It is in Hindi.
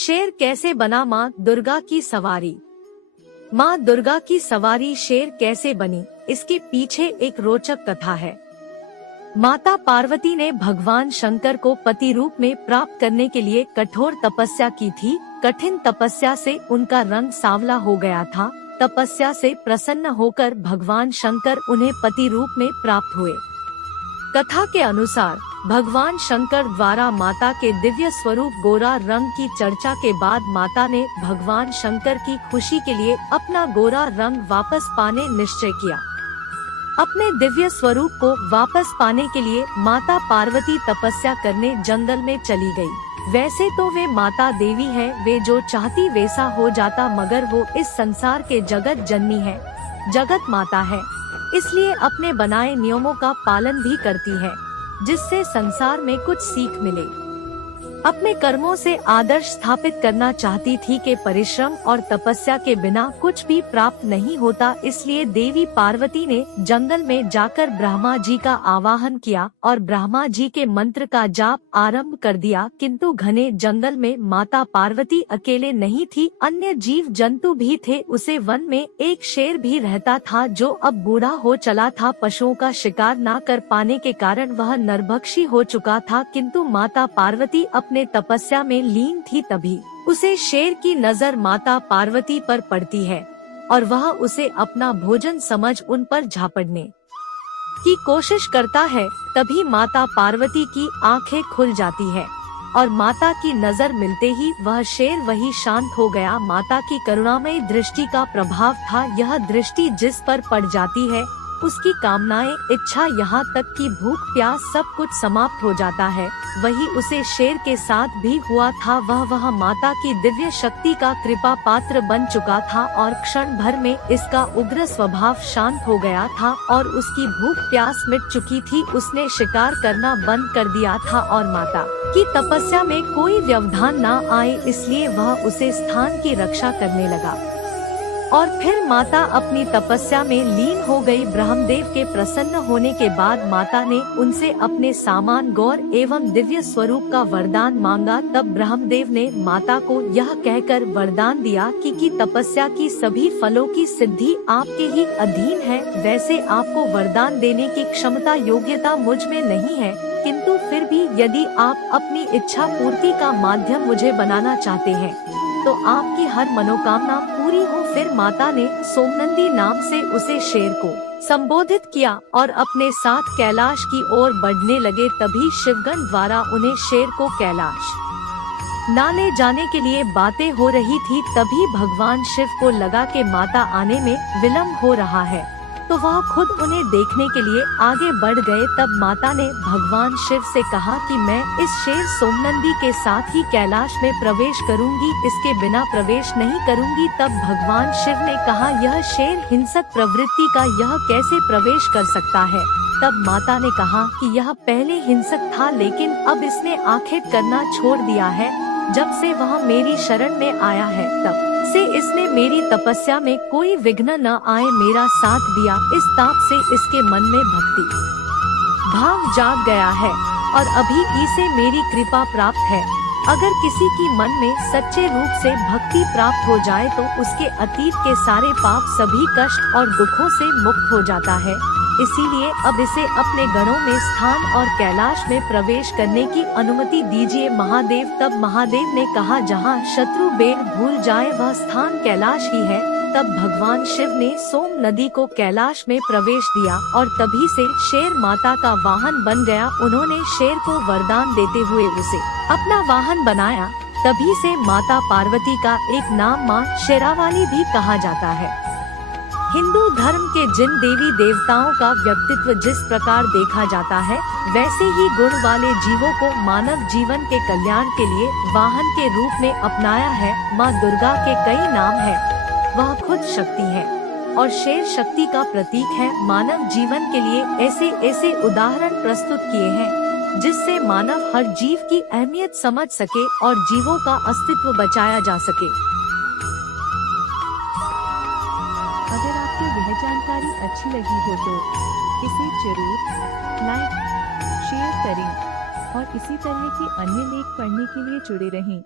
शेर कैसे बना माँ दुर्गा की सवारी। माँ दुर्गा की सवारी शेर कैसे बनी, इसके पीछे एक रोचक कथा है। माता पार्वती ने भगवान शंकर को पति रूप में प्राप्त करने के लिए कठोर तपस्या की थी। कठिन तपस्या से उनका रंग सांवला हो गया था। तपस्या से प्रसन्न होकर भगवान शंकर उन्हें पति रूप में प्राप्त हुए। कथा के अनुसार भगवान शंकर द्वारा माता के दिव्य स्वरूप गोरा रंग की चर्चा के बाद माता ने भगवान शंकर की खुशी के लिए अपना गोरा रंग वापस पाने निश्चय किया। अपने दिव्य स्वरूप को वापस पाने के लिए माता पार्वती तपस्या करने जंगल में चली गई। वैसे तो वे माता देवी है, वे जो चाहती वैसा हो जाता, मगर वो इस संसार के जगत जननी है, जगत माता है, इसलिए अपने बनाए नियमों का पालन भी करती है, जिससे संसार में कुछ सीख मिले। अपने कर्मों से आदर्श स्थापित करना चाहती थी कि परिश्रम और तपस्या के बिना कुछ भी प्राप्त नहीं होता। इसलिए देवी पार्वती ने जंगल में जाकर ब्रह्मा जी का आवाहन किया और ब्रह्मा जी के मंत्र का जाप आरंभ कर दिया। किंतु घने जंगल में माता पार्वती अकेले नहीं थी, अन्य जीव जंतु भी थे। उसे वन में एक शेर भी रहता था, जो अब बूढ़ा हो चला था। पशुओं का शिकार न कर पाने के कारण वह नरभक्षी हो चुका था। किंतु माता पार्वती अपने तपस्या में लीन थी। तभी उसे शेर की नजर माता पार्वती पर पड़ती है और वह उसे अपना भोजन समझ उन पर झापड़ने की कोशिश करता है। तभी माता पार्वती की आंखें खुल जाती है और माता की नजर मिलते ही वह शेर वही शांत हो गया। माता की करुणामयी दृष्टि का प्रभाव था। यह दृष्टि जिस पर पड़ जाती है, उसकी कामनाएं, इच्छा, यहाँ तक कि भूख प्यास सब कुछ समाप्त हो जाता है। वही उसे शेर के साथ भी हुआ था। वह माता की दिव्य शक्ति का कृपा पात्र बन चुका था और क्षण भर में इसका उग्र स्वभाव शांत हो गया था और उसकी भूख प्यास मिट चुकी थी। उसने शिकार करना बंद कर दिया था और माता की तपस्या में कोई व्यवधान न आए, इसलिए वह उसे स्थान की रक्षा करने लगा। और फिर माता अपनी तपस्या में लीन हो गई। ब्रह्मदेव के प्रसन्न होने के बाद माता ने उनसे अपने सामान गौर एवं दिव्य स्वरूप का वरदान मांगा। तब ब्रह्मदेव ने माता को यह कहकर वरदान दिया कि तपस्या की सभी फलों की सिद्धि आपके ही अधीन है। वैसे आपको वरदान देने की क्षमता योग्यता मुझ में नहीं है, किंतु फिर भी यदि आप अपनी इच्छा पूर्ति का माध्यम मुझे बनाना चाहते हैं तो आपकी हर मनोकामना पूरी हो। फिर माता ने सोमनंदी नाम से उसे शेर को संबोधित किया और अपने साथ कैलाश की ओर बढ़ने लगे। तभी शिवगण द्वारा उन्हें शेर को कैलाश न ले जाने के लिए बातें हो रही थी। तभी भगवान शिव को लगा कि माता आने में विलम्ब हो रहा है, तो वह खुद उन्हें देखने के लिए आगे बढ़ गए। तब माता ने भगवान शिव से कहा कि मैं इस शेर सोमनंदी के साथ ही कैलाश में प्रवेश करूंगी, इसके बिना प्रवेश नहीं करूंगी। तब भगवान शिव ने कहा, यह शेर हिंसक प्रवृत्ति का, यह कैसे प्रवेश कर सकता है। तब माता ने कहा कि यह पहले हिंसक था, लेकिन अब इसने आखेट करना छोड़ दिया है। जब से वह मेरी शरण में आया है, तब से इसने मेरी तपस्या में कोई विघ्न न आए मेरा साथ दिया। इस ताप से इसके मन में भक्ति भाव जाग गया है और अभी इसे मेरी कृपा प्राप्त है। अगर किसी की मन में सच्चे रूप से भक्ति प्राप्त हो जाए तो उसके अतीत के सारे पाप, सभी कष्ट और दुखों से मुक्त हो जाता है। इसीलिए अब इसे अपने गणों में स्थान और कैलाश में प्रवेश करने की अनुमति दीजिए महादेव। तब महादेव ने कहा, जहाँ शत्रु बेर भूल जाए वह स्थान कैलाश ही है। तब भगवान शिव ने सोम नदी को कैलाश में प्रवेश दिया और तभी से शेर माता का वाहन बन गया। उन्होंने शेर को वरदान देते हुए उसे अपना वाहन बनाया। तभी से माता पार्वती का एक नाम माँ शेरावाली भी कहा जाता है। हिंदू धर्म के जिन देवी देवताओं का व्यक्तित्व जिस प्रकार देखा जाता है, वैसे ही गुण वाले जीवों को मानव जीवन के कल्याण के लिए वाहन के रूप में अपनाया है। माँ दुर्गा के कई नाम हैं। वह खुद शक्ति है और शेर शक्ति का प्रतीक है। मानव जीवन के लिए ऐसे ऐसे उदाहरण प्रस्तुत किए हैं जिससे मानव हर जीव की अहमियत समझ सके और जीवों का अस्तित्व बचाया जा सके। अगर आपको यह जानकारी अच्छी लगी हो तो इसे जरूर लाइक, शेयर करें और इसी तरह के अन्य लेख पढ़ने के लिए जुड़े रहें।